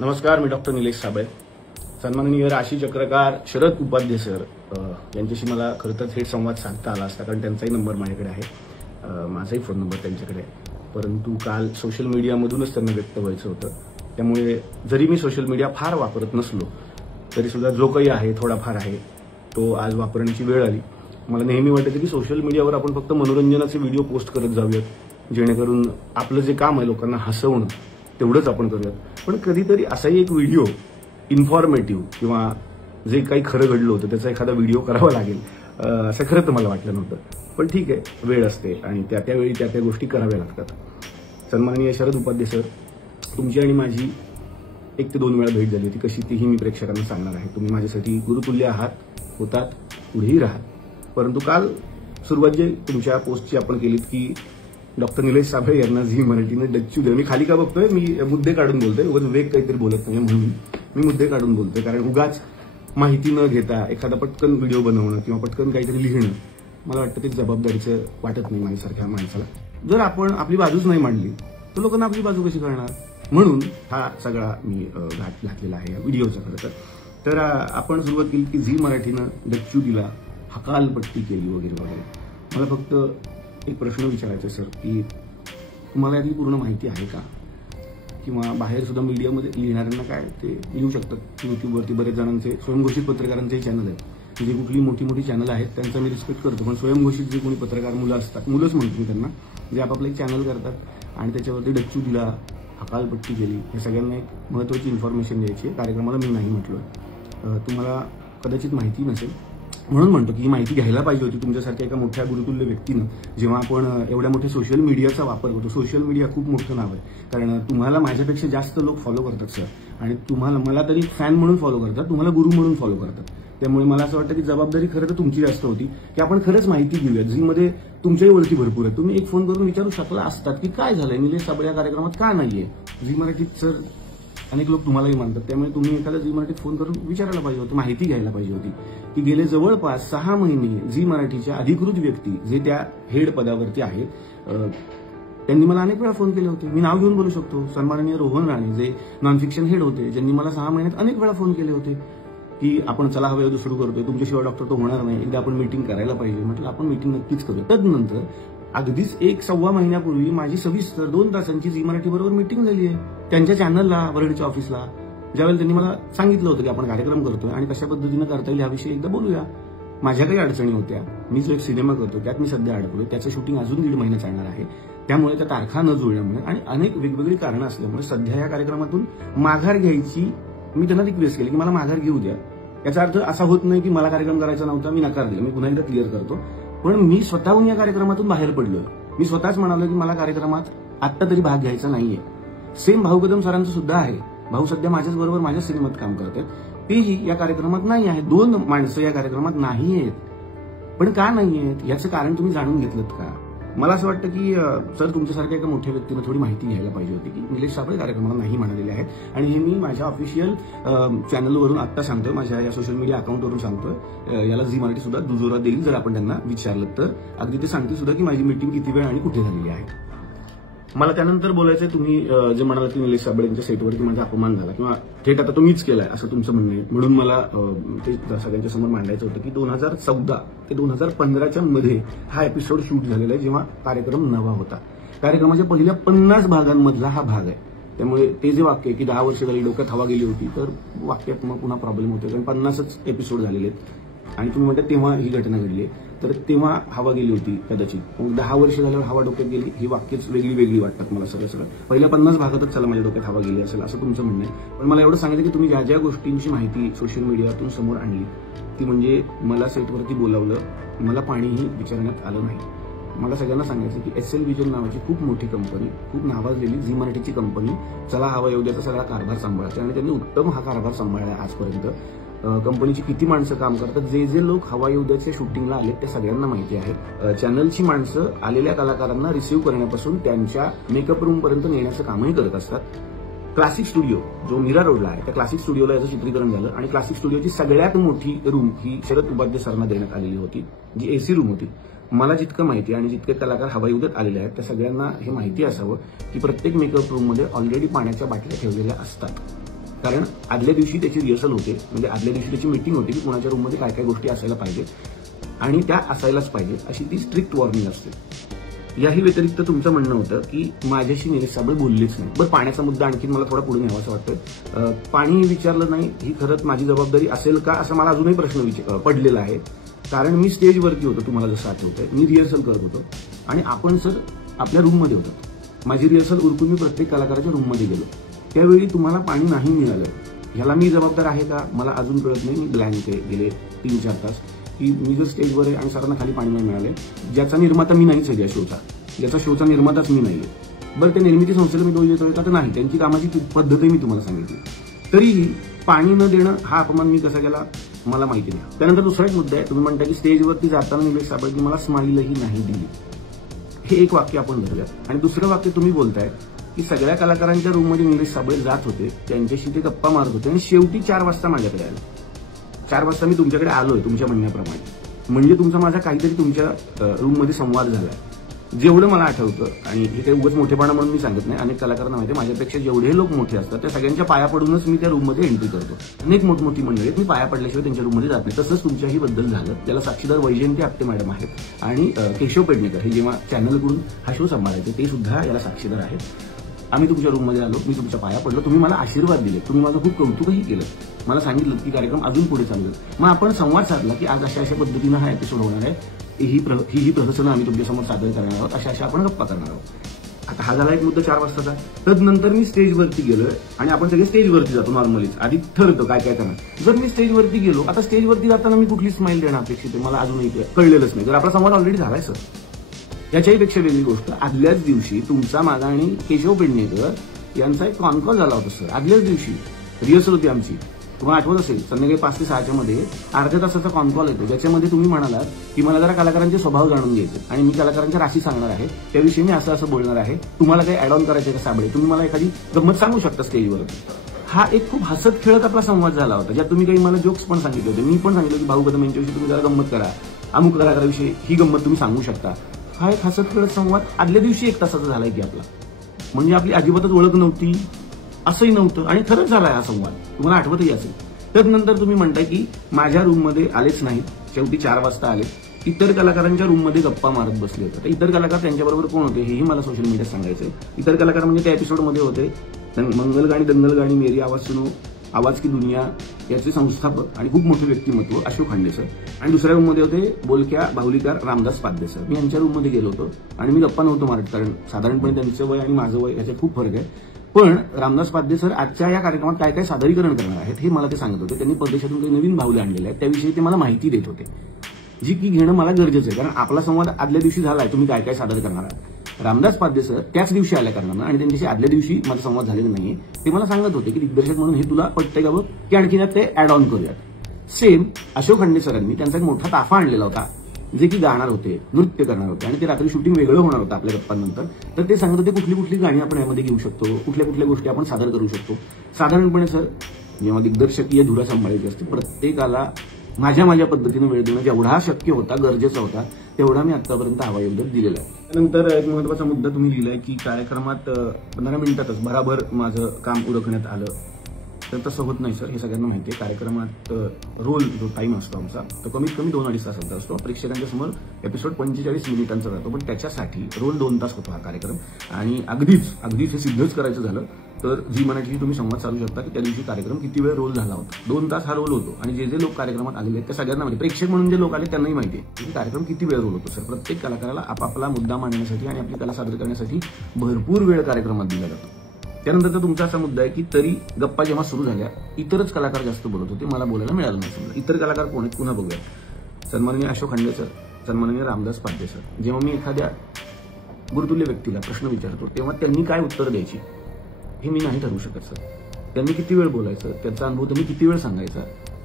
नमस्कार, मी डॉक्टर निलेश साबळे. सन्माननीय राशी चक्रकार शरद उपाध्ये सर यांच्याशी मला खरं तर थेट संवाद साधता आला असता, कारण त्यांचाही नंबर माझ्याकडे आहे, माझाही फोन नंबर त्यांच्याकडे आहे. परंतु काल सोशल मीडियामधूनच त्यांना व्यक्त व्हायचं होतं. त्यामुळे जरी मी सोशल मीडिया फार वापरत नसलो तरीसुद्धा जो काही आहे थोडाफार आहे तो आज वापरण्याची वेळ आली. मला नेहमी वाटतं की सोशल मीडियावर आपण फक्त मनोरंजनाचे व्हिडिओ पोस्ट करत जाऊयात, जेणेकरून आपलं जे काम आहे लोकांना हसवणं तेवढंच आपण करूयात. पण कधीतरी असाही एक व्हिडिओ इन्फॉर्मेटिव्ह किंवा जे काही खरं घडलं होतं त्याचा एखादा व्हिडिओ करावा लागेल असं खरं तर मला वाटलं नव्हतं. पण ठीक आहे, वेळ असते आणि त्यावेळी त्या गोष्टी कराव्या लागतात. सन्माननीय शरद उपाध्ये सर, तुमची आणि माझी 1 ते 2 वेळा भेट झाली होती. कशी तीही मी प्रेक्षकांना सांगणार आहे. तुम्ही माझ्यासाठी गुरुतुल्य आहात, होतात, पुढेही राहात. परंतु काल सुरुवात जी तुमच्या पोस्टची आपण केलीत की डॉक्टर निलेश साबळे यांना झी मराठीने डच्चू द्या. मी खाली का बघतोय, मी मुद्दे काढून बोलतोय, उगाच वेग काहीतरी बोलत नाही म्हणून मी मुद्दे काढून बोलतोय. कारण उगाच माहिती न घेता एखादा पटकन व्हिडिओ बनवणं किंवा पटकन काहीतरी लिहिणं मला वाटतं ते जबाबदारीचं वाटत नाही माझ्यासारख्या माणसाला. जर आपण आपली बाजूच नाही मांडली तर लोकांना आपली बाजू कशी कळणार, म्हणून हा सगळा मी घाट घातलेला आहे या व्हिडिओचा. खरं तर आपण सुरुवात केली की झी मराठीनं डच्चू दिला, हकालपट्टी केली वगैरे वगैरे. मला फक्त एक प्रश्न विचारायचा सर, की तुम्हाला यातली पूर्ण माहिती आहे का? किंवा बाहेर सुद्धा मीडियामध्ये लिहिणाऱ्यांना काय ते लिहू शकतात. युट्यूबवरती बरेच जणांचे स्वयंघोषित पत्रकारांचे चॅनल आहेत, जे कुठली मोठी मोठी चॅनल आहेत त्यांचा मी रिस्पेक्ट करतो. पण स्वयंघोषित जे कोणी पत्रकार मुलं असतात, मुलंच म्हणतो मी त्यांना, जे आपापलं एक चॅनल करतात आणि त्याच्यावरती डच्चू दिला, हकालपट्टी केली, हे सगळ्यांना एक महत्त्वाची इन्फॉर्मेशन द्यायची आहे. कार्यक्रमाला मी नाही म्हटलं, तुम्हाला कदाचित माहिती नसेल म्हणून म्हणतो की ही माहिती घ्यायला पाहिजे होती तुमच्यासारख्या एका मोठ्या गुरुतुल्य व्यक्तीनं. जेव्हा आपण एवढ्या मोठ्या सोशल मीडियाचा वापर करतो, सोशल मीडिया खूप मोठं नाव आहे, कारण तुम्हाला माझ्यापेक्षा जास्त लोक फॉलो करतात सर, आणि तुम्हाला मला तरी फॅन म्हणून फॉलो करतात, तुम्हाला गुरु म्हणून फॉलो करतात. त्यामुळे मला असं वाटतं की जबाबदारी खरं तर तुमची जास्त होती की आपण खरंच माहिती घेऊयात. झीमध्ये तुमच्याही ओळखी भरपूर आहेत, तुम्ही एक फोन करून विचारू शकला असतात की काय झालंय, निलेश साबळे या कार्यक्रमात का नाहीये. झी मराठीत सर अनेक लोक तुम्हालाही मानतात, त्यामुळे तुम्ही एखादा झी मराठीत फोन करून विचारायला पाहिजे होतं, माहिती घ्यायला पाहिजे होती की गेले जवळपास 6 महिने झी मराठीच्या अधिकृत व्यक्ती जे त्या हेड पदावरती आहेत त्यांनी मला अनेक वेळा फोन केले होते. मी नाव घेऊन बोलू शकतो, सन्माननीय रोहन राणे जे नॉन फिक्शन हेड होते, ज्यांनी मला 6 महिन्यात अनेक वेळा फोन केले होते की आपण चला हवं सुरू करतोय, तुमच्याशिवाय डॉक्टर तो होणार नाही, एकदा आपण मीटिंग करायला पाहिजे. म्हटलं आपण मीटिंग नक्कीच करूया. तदनंतर अगदीच 1-1.25 महिन्यापूर्वी माझी सविस्तर 2 तासांची झी मराठी बरोबर मीटिंग झाली आहे त्यांच्या चॅनलला, वरडीच्या ऑफिसला, ज्यावेळेला त्यांनी मला सांगितलं होतं की आपण कार्यक्रम करतोय आणि कशा पद्धतीनं करता येईल याविषयी एकदा बोलूया. माझ्या काही अडचणी होत्या, मी जो एक सिनेमा करतो त्यात मी सध्या अडकलोय, त्याचं शूटिंग अजून 1.5 महिना चालणार आहे, त्यामुळे त्या तारखा न जुळल्यामुळे आणि अनेक वेगवेगळी कारणं असल्यामुळे सध्या या कार्यक्रमातून माघार घ्यायची मी त्यांना रिक्वेस्ट केली की मला माघार घेऊ द्या. याचा अर्थ असा होत नाही की मला कार्यक्रम करायचा नव्हता, मी नकार दिला, मी पुन्हा एकदा क्लिअर करतो. पण मी स्वतःहून या कार्यक्रमातून बाहेर पडलोय. मी स्वतःच म्हणालो की मला कार्यक्रमात आत्ता तरी भाग घ्यायचा नाहीये. सेम भाऊ कदम सरांचं सुद्धा आहे. भाऊ सध्या माझ्याच बरोबर माझ्या सिनेमात काम करतात, तेही या कार्यक्रमात नाही आहे. 2 माणसं या कार्यक्रमात नाही आहेत. पण का नाही आहेत याचं कारण तुम्ही जाणून घेतलं का? मला असं वाटतं की सर तुमच्यासारख्या एका मोठ्या व्यक्तीनं थोडी माहिती घ्यायला पाहिजे होती की निलेश साबळे कार्यक्रमाला नाही म्हणालेले आहेत. आणि हे मी माझ्या ऑफिशियल चॅनलवरून आत्ता सांगतोय, माझ्या या सोशल मीडिया अकाउंटवरून सांगतोय. याला झी मराठी सुद्धा दुजोरा देईल जर आपण त्यांना विचारलं तर. अगदी ते सांगतील सुद्धा की माझी मीटिंग किती वेळ आणि कुठे झालेली आहे. मला त्यानंतर बोलायचंय, तुम्ही जे म्हणालात की निलेश साबळे यांच्या सेटवरती माझा अपमान झाला किंवा थेट आता तुम्हीच केलाय असं तुमचं म्हणणं आहे, म्हणून मला ते सगळ्यांच्या समोर मांडायचं होतं की 2014 ते 2015च्या मध्ये हा एपिसोड शूट झालेला आहे, जेव्हा कार्यक्रम नवा होता. कार्यक्रमाच्या पहिल्या 50 भागांमधला हा भाग आहे. त्यामुळे ते जे वाक्य की 10 वर्ष झाली डोक्यात हवा गेली होती, तर वाक्यात मग पुन्हा प्रॉब्लेम होतो, कारण 50च एपिसोड झालेले आहेत आणि तुम्ही म्हणता तेव्हा ही घटना घडली, तर तेव्हा हवा गेली होती कदाचित. 10 वर्ष झाल्यावर हवा डोक्यात गेली, ही वाक्यच वेगळी वाटतात मला सगळं. पहिल्या 50 भागातच चला माझ्या डोक्यात हवा गेली असेल असं तुमचं म्हणणं आहे. पण मला एवढं सांगितलं की तुम्ही ज्या ज्या गोष्टींची माहिती सोशल मीडियातून समोर आणली ती म्हणजे मला सेटवरती बोलावलं, मला पाणीही विचारण्यात आलं नाही. मला सगळ्यांना सांगायचं की SL व्हिजन नावाची खूप मोठी कंपनी, खूप नावाजलेली झी मराठीची कंपनी चला हवा येऊ द्याचा सगळा कारभार सांभाळते आणि त्यांनी उत्तम हा कारभार सांभाळला आजपर्यंत. कंपनीची किती माणसं काम करतात, जे लोक हवा येऊ द्याच्या शूटिंगला आले ते सगळ्यांना माहिती आहे. चॅनलची माणसं आलेल्या कलाकारांना रिसीव्ह करण्यापासून त्यांच्या मेकअप रूम पर्यंत नेण्याचं कामही करत असतात. क्लासिक स्टुडिओ जो मीरा रोडला आहे त्या क्लासिक स्टुडिओला याचं चित्रीकरण झालं आणि क्लासिक स्टुडिओची सगळ्यात मोठी रूम ही शरद उपाध्ये सरांना देण्यात आलेली होती, जी AC रूम होती. मला जितकं माहिती आणि जितके कलाकार हवाई उद्यात आलेले आहेत त्या सगळ्यांना हे माहिती असावं की प्रत्येक मेकअप रूममध्ये ऑलरेडी पाण्याच्या बाटल्या ठेवलेल्या असतात. कारण आदल्या दिवशी त्याची रिहर्सल होते, म्हणजे आदल्या दिवशी त्याची मीटिंग होते की कोणाच्या रूममध्ये काय काय गोष्टी असायला पाहिजेत आणि त्या असायलाच पाहिजेत अशी ती स्ट्रिक्ट वॉर्निंग असते. याही व्यतिरिक्त तुमचं म्हणणं होतं की माझ्याशी निलेश साबळे बोललेच नाही. बरं, पाण्याचा मुद्दा आणखी मला थोडा पुढे न्यावा असं वाटतं. पाणी विचारलं नाही ही खरंच माझी जबाबदारी असेल का असं मला अजूनही प्रश्न पडलेला आहे. कारण मी स्टेजवरती होतो, तुम्हाला जसं आठवतंय, मी रिहर्सल करत होतो आणि आपण सर आपल्या रूममध्ये होतो. माझी रिहर्सल उरकून मी प्रत्येक कलाकाराच्या रूममध्ये गेलो. त्यावेळी तुम्हाला पाणी नाही मिळालं, ह्याला मी जबाबदार आहे का मला अजून कळत नाही. मी ब्लँक आहे गेले 3-4 तास की मी जर स्टेजवर आहे आणि सरांना खाली पाणी नाही मिळाले, ज्याचा निर्माता मी नाहीच आहे, ज्याचा शोचा निर्माताच मी नाहीये. बरं, त्या निर्मिती संस्थेला मी दोष देतोय का तर नाही, त्यांची कामाची पद्धतही मी तुम्हाला सांगितली. तरीही पाणी न देणं हा अपमान मी कसा केला मला माहिती नाही. त्यानंतर दुसरा एक मुद्दा आहे, तुम्ही म्हणता की स्टेजवरती जाताना निलेश साबळेंनी मला स्माईलही नाही दिली. हे एक वाक्य आपण धरूया. आणि दुसरं वाक्य तुम्ही बोलताय की सगळ्या कलाकारांच्या रूममध्ये निलेश साबळे जात होते, त्यांच्याशी ते गप्पा मारत होते आणि शेवटी 4 वाजता माझ्याकडे आले. 4 वाजता मी तुमच्याकडे आलोय तुमच्या म्हणण्याप्रमाणे, म्हणजे तुमचा माझा काहीतरी तुमच्या रूममध्ये संवाद झालाय. जेवढं मला आठवतं, आणि हे काही उगाच मोठेपणा म्हणून मी सांगत नाही, अनेक कलाकारांना माहिती आहे माझ्यापेक्षा जेवढे लोक मोठे असतात त्या सगळ्यांच्या पाया पडूनच मी त्या रूममध्ये एंट्री करतो. अनेक मोठमोठी मंडळी आहेत, मी पाया पडल्याशिवाय त्यांच्या रूममध्ये जात नाही. तसंच तुमच्याही बद्दल झालं. त्याला साक्षीदार वैजयंती आपटे मॅडम आहेत आणि केशव पेडणेकर हे जेव्हा चॅनलकडून हा शो सांभाळायचे ते सुद्धा याला साक्षीदार आहेत. आम्ही तुमच्या रूममध्ये आलो, मी तुमच्या पाया पडलो, तुम्ही मला आशीर्वाद दिले, तुम्ही माझं खूप कौतुकही केलं, मला सांगितलं की कार्यक्रम अजून पुढे चालू. मग आपण संवाद साधला की आज अशा पद्धतीनं हा एपिसोड होणार आहे, ही प्रदर्शनं आम्ही तुमच्यासमोर सादर करणार आहोत, अशा आपण गप्पा करणार आहोत. आता हा झाला एक मुद्दा 4 वाजताचा. तदनंतर मी स्टेजवरती गेलोय आणि आपण सगळे स्टेजवरती जातो नॉर्मलीच, आधी ठरतो काय काय करणार. जर मी स्टेजवरती गेलो, आता स्टेजवरती जाताना मी कुठली स्माईल देणं अपेक्षित आहे मला अजूनही कळलेलंच नाही. जर आपला संवाद ऑलरेडी झालाय सर. याच्याही पेक्षा वेगळी गोष्ट, आदल्याच दिवशी तुमचा माझा आणि केशव पेडणेकर यांचा एक कॉल झाला होता सर. आदल्याच दिवशी रिहर्सल होती आमची, तुम्हाला आठवत असेल, संध्याकाळी 5 ते 6च्या मध्ये अर्ध्या तासाचा कॉल येतो, ज्याच्यामध्ये तुम्ही म्हणालात की मला जरा कलाकारांचे स्वभाव जाणून घ्यायचे आणि मी कलाकारांच्या राशी सांगणार आहे, त्याविषयी मी असं बोलणार आहे, तुम्हाला काही ऍड ऑन करायचं का साबळे, तुम्ही मला एखादी गंमत सांगू शकता स्टेजवर. हा एक खूप हसत खेळत आपला संवाद झाला होता, ज्यात तुम्ही काही मला जोक्स पण सांगितले होते. मी पण सांगितलं की भाऊ कदम यांच्याविषयी तुम्ही जरा गंमत करा, अमुक कलाकाराविषयी ही गंमत तुम्ही सांगू शकता. हा एक हसत खेळत संवाद आदल्या दिवशी 1 तासाचा झालाय की आपला, म्हणजे आपली अजिबातच ओळख नव्हती असंही नव्हतं आणि खरंच झालाय हा संवाद, तुम्हाला आठवतही असेल. त्यानंतर तुम्ही म्हणताय की माझ्या रूममध्ये आलेच नाहीत, शेवटी 4 वाजता आले, इतर कलाकारांच्या रूममध्ये गप्पा मारत बसले होते. तर इतर कलाकार त्यांच्याबरोबर कोण होते हेही मला सोशल मीडियात सांगायचंय. इतर कलाकार म्हणजे त्या एपिसोडमध्ये होते मंगलगाणी दंगलगाणी मेरी आवाज सुनो, आवाज की दुनिया याचे संस्थापक आणि खूप मोठे व्यक्तिमत्व अशोक खांडे सर, आणि दुसऱ्या रूममध्ये होते बोलक्या बाहुलीकार रामदास पाध्ये सर. मी यांच्या रूममध्ये गेलो होतो आणि मी गप्पा नव्हतो मारत, कारण साधारणपणे त्यांचं वय आणि माझं वय याच्यात खूप फरक आहे. पण रामदास पाध्ये सर आजच्या या कार्यक्रमात काय काय सादरीकरण करणार आहेत हे मला ते सांगत होते. त्यांनी परदेशातून काही नवीन बाहुले आणलेले आहेत, त्याविषयी ते मला माहिती देत होते, जी की घेणं मला गरजेचं आहे. कारण आपला संवाद आदल्या दिवशी झालाय, तुम्ही काय काय सादर करणार आहात. रामदास पाध्ये सर त्याच दिवशी आल्या कारणानं आणि त्यांच्याशी आदल्या दिवशी माझा संवाद झालेला नाहीये, ते मला सांगत होते की दिग्दर्शक म्हणून हे तुला पटतंय का बघ, की आणखी ते ऍड ऑन करूयात. सेम अशोक खांडे सरांनी त्यांचा एक मोठा ताफा आणलेला होता, जे की गाणार होते, नृत्य करणार होते आणि ते रात्री शूटिंग वेगळं होणार होतं आपल्या गप्पांनंतर. तर ते सांगत होते कुठली कुठली गाणी आपण यामध्ये घेऊ शकतो, कुठल्या कुठल्या गोष्टी आपण सादर करू शकतो. साधारणपणे सर जेव्हा दिग्दर्शकीय धुरा सांभाळायची असते, प्रत्येकाला माझ्या पद्धतीने वेळ देणं जेवढा शक्य होता, गरजेचा होता, तेवढा मी आतापर्यंत अवयव दिलेला आहे. त्यानंतर एक महत्वाचा मुद्दा तुम्ही लिहिलाय की कार्यक्रमात 15 मिनिटातच बराबर माझं काम उरकण्यात आलं. तर तसं होत नाही सर, हे सगळ्यांना माहिती आहे. कार्यक्रमात रोल जो टाइम असतो आमचा तो कमीत कमी 2-2.5 तासांचा असतो. प्रेक्षकांच्या समोर एपिसोड 45 मिनिटांचा राहतो, पण त्याच्यासाठी रोल 2 तास होतो हा कार्यक्रम. आणि अगदीच हे सिद्धच करायचं झालं तर जी मराठी तुम्ही संवाद साधू शकता की त्या दिवशी कार्यक्रम किती वेळ रोल झाला होता. 2 तास हा रोल होतो आणि जे लोक कार्यक्रमात आलेले आहेत त्या सगळ्यांना माहिती, प्रेक्षक म्हणून जे लोक आले त्यांनाही माहिती आहे की कार्यक्रम किती वेळ रोल होतो. सर प्रत्येक कलाकाराला आपापला मुद्दा मांडण्यासाठी आणि आपली कला सादर करण्यासाठी भरपूर वेळ कार्यक्रमात दिला जातो. त्यानंतरचा तुमचा असा मुद्दा आहे की तरी गप्पा जेव्हा सुरू झाल्या इतरच कलाकार जास्त बोलत होते, मला बोलायला मिळालं नाही. समजा इतर कलाकार कोण आहेत पुन्हा बघूया. सन्माननीय अशोक खांडे सर, सन्माननीय रामदास पाध्ये सर. जेव्हा मी एखाद्या गुरुतुल्य व्यक्तीला प्रश्न विचारतो तेव्हा त्यांनी काय उत्तर द्यायची हे मी नाही ठरवू शकत सर. त्यांनी किती वेळ बोलायचं, त्यांचा अनुभव त्यांनी किती वेळ सांगायचा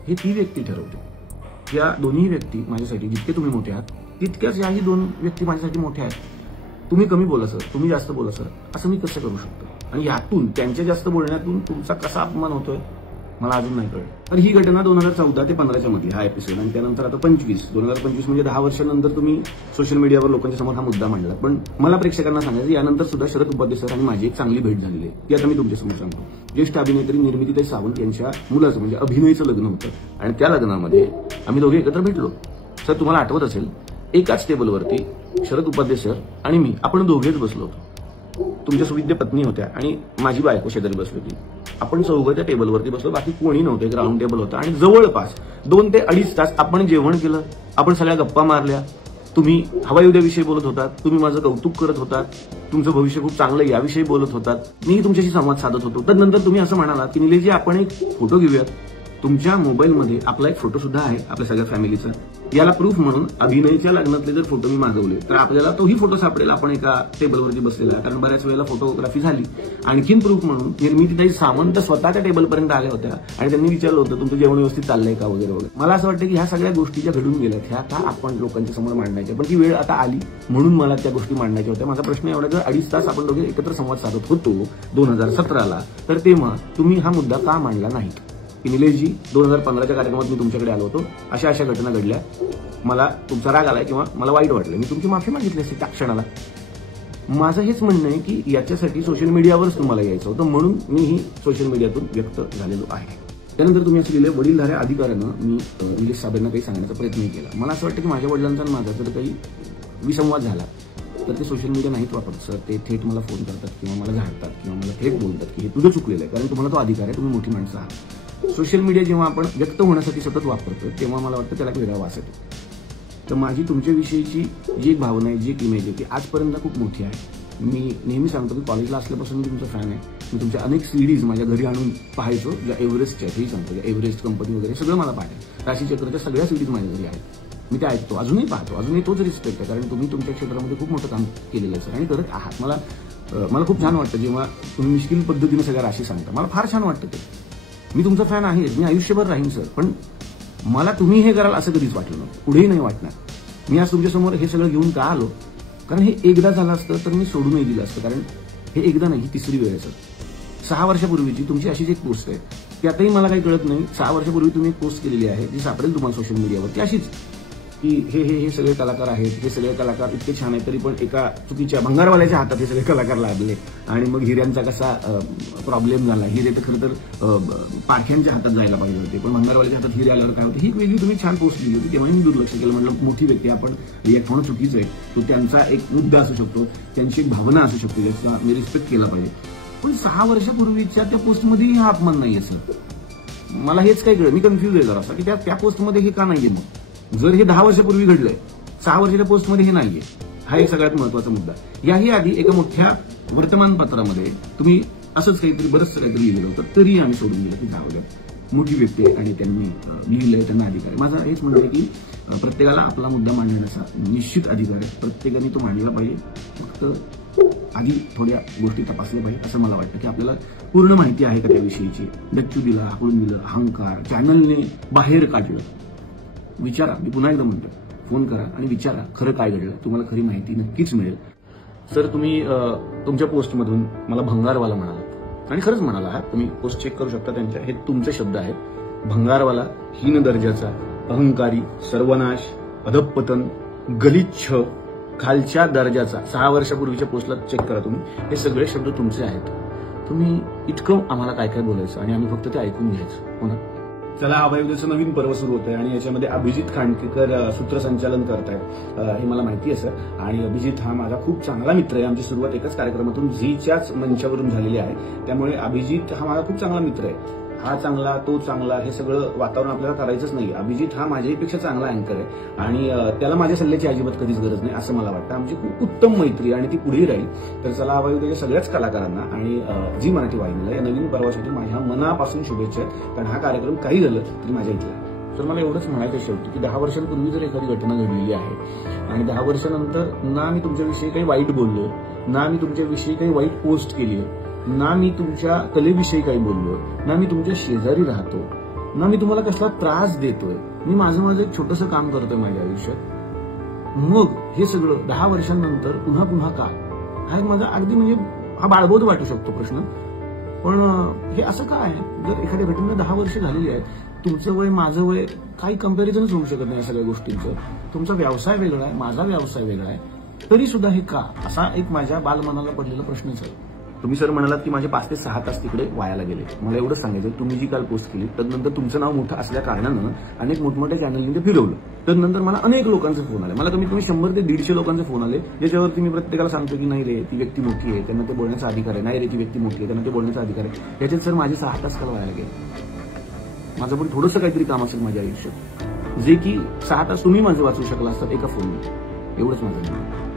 हे ती व्यक्ती ठरवते. या दोन्ही व्यक्ती माझ्यासाठी जितके तुम्ही मोठे आहात तितक्याच याही 2 व्यक्ती माझ्यासाठी मोठ्या आहेत. तुम्ही कमी बोला सर, तुम्ही जास्त बोला सर, असं मी कसं करू शकतो. आणि यातून त्यांच्या जास्त बोलण्यातून तुमचा कसा अपमान होतोय मला अजून नाही कळलं. तर ही घटना 2014 ते 15च्या मध्ये हा एपिसोड, आणि त्यानंतर आता 2025 म्हणजे 10 वर्षांनंतर तुम्ही सोशल मीडियावर लोकांच्या समोर हा मुद्दा मांडला. पण मला प्रेक्षकांना सांगायचं यानंतर सुद्धा शरद उपाध्ये सर आणि माझी एक चांगली भेट झालेली आहे, ती आता मी तुमच्यासमोर सांगतो. ज्येष्ठ अभिनेत्री निर्मितीताई सावंत यांच्या मुलाचं म्हणजे अभिनयचं लग्न होतं आणि त्या लग्नामध्ये आम्ही दोघे एकत्र भेटलो. सर तुम्हाला आठवत असेल, एकाच टेबलवरती शरद उपाध्ये सर आणि मी आपण दोघेच बसलो होतो. तुमच्या सुविद्य पत्नी होत्या आणि माझी बायको शेजारी बसली होती. आपण चौघं त्या टेबलवरती बसलो, बाकी कोणी नव्हते. एक राऊंड टेबल होता आणि जवळपास 2 ते 2.5 तास आपण जेवण केलं, आपण सगळ्या गप्पा मारल्या. तुम्ही हवाई उद्याविषयी बोलत होतात, तुम्ही माझं कौतुक करत होतात, तुमचं भविष्य खूप चांगलं याविषयी बोलत होतात, मी तुमच्याशी संवाद साधत होतो. त्यानंतर तुम्ही असं म्हणालात की निलेशजी आपण एक फोटो घेऊयात. तुमच्या मोबाईलमध्ये आपला एक फोटो सुद्धा आहे आपल्या सगळ्या फॅमिलीचा. याला प्रूफ म्हणून अभिनयच्या लग्नातले जर फोटो मी मागवले तर आपल्याला तोही फोटो सापडेल आपण एका टेबलवरती बसलेला, कारण बऱ्याच वेळेला फोटोग्राफी झाली. आणखीन प्रूफ म्हणून निर्मितीताई सावंत स्वतःच्या टेबलपर्यंत आल्या होत्या आणि त्यांनी विचारलं होतं तुमचं जेवण व्यवस्थित चाललंय का वगैरे वगैरे. मला असं वाटतं की ह्या सगळ्या गोष्टी ज्या घडून गेल्या ह्या आता आपण लोकांच्या समोर मांडण्याच्या, पण ती वेळ आता आली म्हणून मला त्या गोष्टी मांडायच्या होत्या. माझा प्रश्न एवढा, जर 2.5 तास आपण दोघे एकत्र संवाद साधत होतो 2017ला, तर तेव्हा तुम्ही हा मुद्दा का मांडला नाही की निलेशजी 2015च्या कार्यक्रमात मी तुमच्याकडे आलो होतो, अशा अशा घटना घडल्या, मला तुमचा राग आलाय किंवा मला वाईट वाटलं, मी तुमची माफी मागितली असते त्या क्षणाला. माझं हेच म्हणणं आहे की याच्यासाठी सोशल मीडियावरच तुम्हाला यायचं होतं, म्हणून मी ही सोशल मीडियातून व्यक्त झालेलो आहे. त्यानंतर तुम्ही असं लिहिलं, वडीलधाऱ्या अधिकाऱ्यानं मी निलेश साहेबांना काही सांगण्याचा प्रयत्न केला. मला असं वाटतं की माझ्या वडिलांचा आणि माझा जर काही विसंवाद झाला तर ते सोशल मीडिया नाहीच वापरत सर. ते थेट मला फोन करतात किंवा मला झाडतात किंवा मला थेट बोलतात की हे तुझं चुकलेलं आहे, कारण तुम्हाला तो अधिकार आहे, तुम्ही मोठी माणसं आहात. सोशल मीडिया जेव्हा आपण व्यक्त होण्यासाठी सतत वापरतो तेव्हा मला वाटतं त्याला एक वेगळा वास येतो. तर माझी तुमच्याविषयीची जी एक भावना आहे, जी एक इमेज आहे, ती आजपर्यंत खूप मोठी आहे. मी नेहमी सांगतो की कॉलेजला असल्यापासून मी तुमचा फॅन आहे. मी तुमच्या अनेक सीडीज माझ्या घरी आणून पाहायचो, ज्या एव्हरेस्टच्या, हेही सांगतो, ज्या एव्हरेस्ट कंपनी वगैरे सगळं मला पाहायचं. राशीचक्रच्या सगळ्या सीडीज माझ्या घरी आहेत, मी ते ऐकतो, अजूनही पाहतो. अजूनही तोच रिस्पेक्ट आहे, कारण तुम्ही तुमच्या क्षेत्रामध्ये खूप मोठं काम केलेलं आहे सर आणि करत आहात. मला खूप छान वाटतं जेव्हा तुम्ही मिश्किल पद्धतीने सगळ्या राशी सांगता, मला फार छान वाटतं ते. मी तुमचा फॅन आहे, मी आयुष्यभर राहीन सर, पण मला तुम्ही हे कराल असं कधीच वाटलं नव्हतं, पुढेही नाही वाटणार. मी आज तुमच्यासमोर हे सगळं घेऊन का आलो, कारण हे एकदा झालं असतं तर मी सोडूनही दिलं असतं, कारण हे एकदा नाही, ही तिसरी वेळ आहे सर. 6 वर्षापूर्वीची तुमची अशीच एक पोस्ट आहे, त्यातही मला काही कळत नाही. 6 वर्षापूर्वी तुम्ही एक पोस्ट केलेली आहे जी सापडेल तुम्हाला सोशल मीडियावर, ती अशीच की हे सगळे कलाकार आहेत, हे सगळे कलाकार इतके छान आहेत, तरी पण एका चुकीच्या भंगारवाल्याच्या हातात हे सगळे कलाकार लागले आणि मग हिऱ्यांचा कसा प्रॉब्लेम झाला. हिरे तर खरं तर पारख्यांच्या हातात जायला पाहिजे होते, पण भंगारवाल्याच्या हातात हिरे आल्यावर काय होतं, ही वेगळी तुम्ही छान पोस्ट लिहिली होती. तेव्हा मी दुर्लक्ष केलं, म्हटलं मोठी व्यक्ती आपण रिॲक्ट होणं चुकीचं आहे. तो त्यांचा एक मुद्दा असू शकतो, त्यांची एक भावना असू शकते, ज्याचा मी रिस्पेक्ट केला पाहिजे. पण 6 वर्षापूर्वीच्या त्या पोस्टमध्येही हा अपमान नाहीये सर. मला हेच काही कळलं, मी कन्फ्युज आहे जरासा की त्या पोस्टमध्ये हे का नाहीये. मग जर हे 10 वर्षापूर्वी घडलंय, 6 वर्षाच्या पोस्टमध्ये हे नाहीये, हा एक सगळ्यात महत्वाचा मुद्दा. याही आधी एका मोठ्या वर्तमानपत्रामध्ये तुम्ही असंच काहीतरी बरंच काहीतरी लिहिलेलं होतं, तरी आम्ही सोडून दिलं की जाऊ द्या, मोठी व्यक्ती आहे आणि त्यांनी लिहिलंय, त्यांना अधिकार आहे. माझं हेच म्हणणं आहे की प्रत्येकाला आपला मुद्दा मांडण्याचा निश्चित अधिकार आहे, प्रत्येकाने तो मांडला पाहिजे. फक्त आधी थोड्या गोष्टी तपासल्या पाहिजे असं मला वाटतं की आपल्याला पूर्ण माहिती आहे का त्याविषयीची. डच्चू दिला, हाकलून दिलं, अहंकार, चॅनलने बाहेर काढलं. विचारा, मी पुन्हा एकदा म्हणतो, फोन करा आणि विचारा खरं काय घडलं, तुम्हाला खरी माहिती नक्कीच मिळेल. सर तुम्ही तुमच्या पोस्टमधून मला भंगारवाला म्हणालात आणि खरंच म्हणाला आहात. तुम्ही पोस्ट चेक करू शकता त्यांच्या, हे तुमचे शब्द आहेत. भंगारवाला, हीन दर्जाचा, अहंकारी, सर्वनाश, अधपतन, गलिच्छ, खालच्या दर्जाचा. 6 वर्षापूर्वीच्या पोस्टला चेक करा तुम्ही, हे सगळे शब्द तुमचे आहेत. तुम्ही इतकं आम्हाला काय काय बोलायचं आणि आम्ही फक्त ते ऐकून घ्यायचं, हो ना. चला, अभयउदयचं नवीन पर्व सुरू होत आहे आणि याच्यामध्ये अभिजित खांडकेकर सूत्रसंचालन करतायत हे मला माहिती आहे सर. आणि अभिजित हा माझा खूप चांगला मित्र आहे. आमची सुरुवात एकाच कार्यक्रमातून झीच्याच मंचावरून झालेली आहे, त्यामुळे अभिजित हा माझा खूप चांगला मित्र आहे. हा चांगला, तो चांगला, हे सगळं वातावरण आपल्याला करायचंच नाही. अभिजित हा माझ्यापेक्षा चांगला अँकर आहे आणि त्याला माझ्या सल्ल्याची अजिबात कधीच गरज नाही असं मला वाटतं. आमची खूप उत्तम मैत्री आणि ती पुढे राहील. तर चला, अभयउदयच्या सगळ्याच कलाकारांना आणि झी मराठी वाहिनीला या नवीन पर्वासाठी माझ्या मनापासून शुभेच्छा आहेत, कारण हा कार्यक्रम काही झालं तरी माझ्या इथला. तर मला एवढंच म्हणायचं शेवटी की 10 वर्षांपूर्वी जर एखादी घटना घडलेली आहे आणि 10 वर्षानंतर ना मी तुमच्याविषयी काही वाईट बोललो, ना मी तुमच्याविषयी काही वाईट पोस्ट केली, ना मी तुमच्या कलेविषयी काही बोललो, ना मी तुमच्या शेजारी राहतो, ना मी तुम्हाला कसला त्रास देतोय, मी माझं एक छोटंसं काम करतोय माझ्या आयुष्यात, मग हे सगळं 10 वर्षांनंतर पुन्हा का? हा एक माझा अगदी म्हणजे हा बाळबोध वाटू शकतो प्रश्न, पण हे असं काय आहे, जर एखाद्या घटनेला 10 वर्ष झालेली आहेत, तुमचं वय माझं वय काही कंपॅरिझनच होऊ शकत नाही या सगळ्या गोष्टींचं. तुमचा व्यवसाय वेगळा आहे, माझा व्यवसाय वेगळा आहे, तरी सुद्धा हे का, असा एक माझ्या बालमनाला पडलेला प्रश्नच आहे. तुम्ही सर म्हणालात की माझे 5 ते 6 तास तिकडे वायाला गेले. मला एवढंच सांगायचं, तुम्ही जी काल पोस्ट केली त्यानंतर तुमचं नाव मोठं असल्या कारणानं अनेक मोठमोठ्या चॅनलनी ते फिरवलं. त्यानंतर मला अनेक लोकांचे फोन आले, मला कमीत कमी 100 ते 150 लोकांचे फोन आले, ज्याच्यावरती मी प्रत्येकाला सांगतो की नाही रे ती व्यक्ती मोठी आहे, त्यांना ते बोलण्याचा अधिकार आहे, नाही रे ती व्यक्ती मोठी आहे, त्यांना ते बोलण्याचा अधिकार आहे. याच्यात सर माझे 6 तास काल वायाला गेले. माझं पण थोडंसं काहीतरी काम असेल माझ्या आयुष्यात, जे की 6 तास तुम्ही माझं वाचू शकला असतात एका फोनवर. एवढंच माझं.